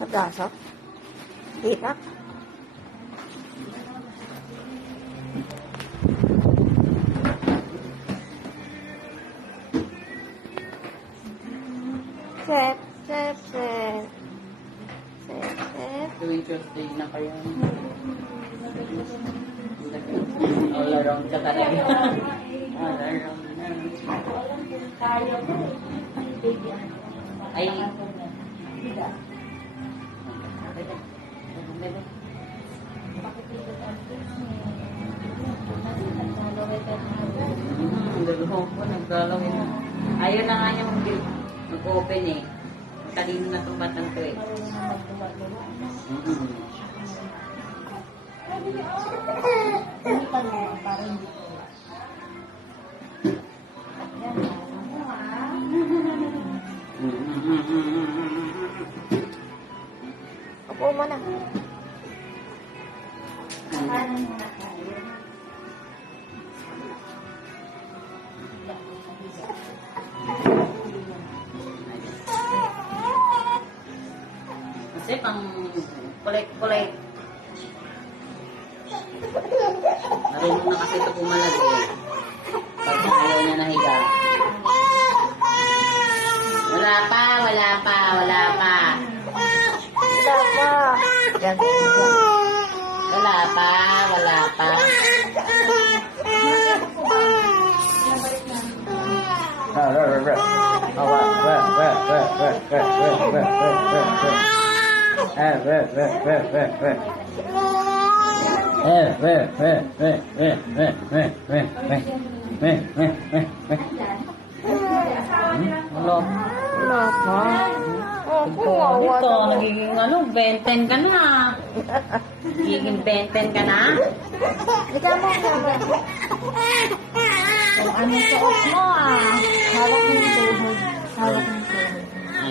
Naglaso? Hitak? Sep, sep, sep. Sep, sep. Tuwing Tuesday na kayo. All around ka talaga. All around na. Ay. Naglalawin ko, naglalawin. Ayaw na nga niya mag-open eh. Talino na itong batang ko eh. Upo mo na. Kasi pang kulay-kulay. Marunong na kasi ito pumalag eh. Pag ayaw niya nahiga. Wala pa, wala pa, wala pa. Wala pa. Yan. Wala pa, wala pa. Wala pa. Oh, kuwawa Ito, naman. nagiging ano, benten ka na. Nagiging benten ka na. Ikaw mo, Kung ano suot mo hawak mo yung tuhod. Hawak mo yung tuhod.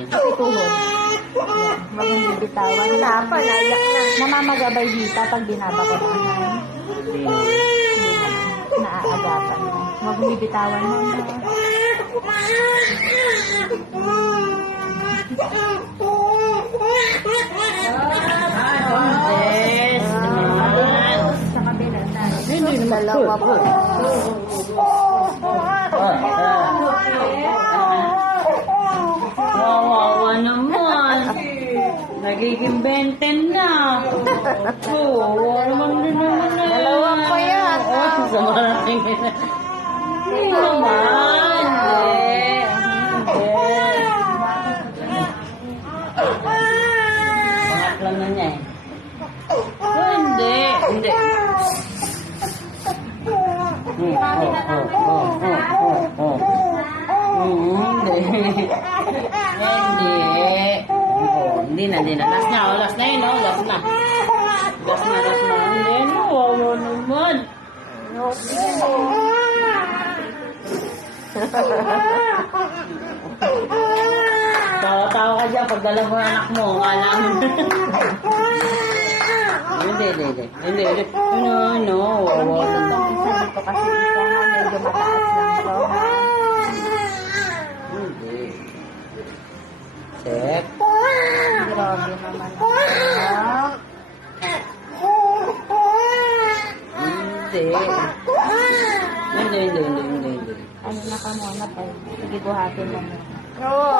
Pati tuhod. Huwag yung bibitawan. Wala pa, naiyak na. Namamagabay dito pag binaba ko naman. Naaagapan mo. Huwag yung bibitawan mo. Yes, naman. Sa kabila na. Dalawa pa. Wawawa naman. Nagiging benten na. Oo, naman din naman na. Dalawa pa yan. Sa maraming na. Hindi naman. Pangatlan na niya eh. Hindi. Hindi. Hindi. Hindi na, hindi na. Last na, oh, last na yun, oh, last na. Last na, last na. Hindi, no, wawa naman. Tawa-tawa ka dyan pag dala mo ang anak mo, akala mo. Hindi, hindi, hindi. Hindi, hindi. No, wawa naman. Sabi ko kasi dito nga medyo mataas lang to. Hindi. Check. Grabe naman. Hindi. Hindi, hindi, hindi, hindi, hindi. Ano na ka muna pa. Sige, buhatin mo muna. Oo.